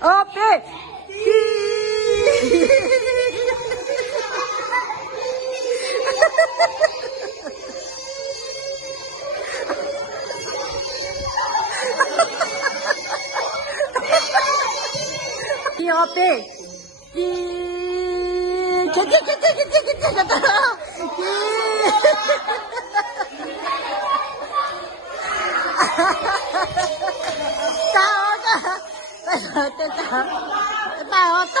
哦，对，第二杯，这，大我到，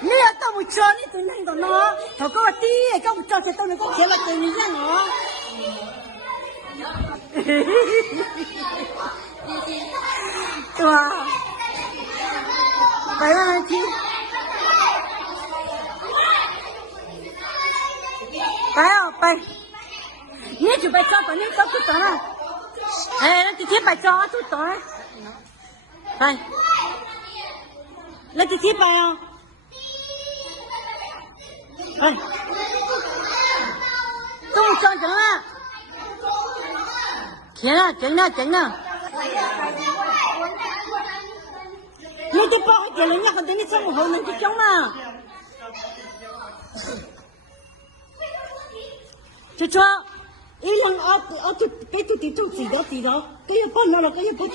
你要到我家里头那个呢，头个我弟，跟我家去到那个前面对面上哦。对吧？白了听，白哦白，你就白找到你找不到了，哎，那今天白找就到了，白，那今天白哦，哎，都找着了，天啊，真的真的。你都包好点了，你还等你怎么后能去讲嘛？就说一两二就给都地都知道，都要搬了，都要不到。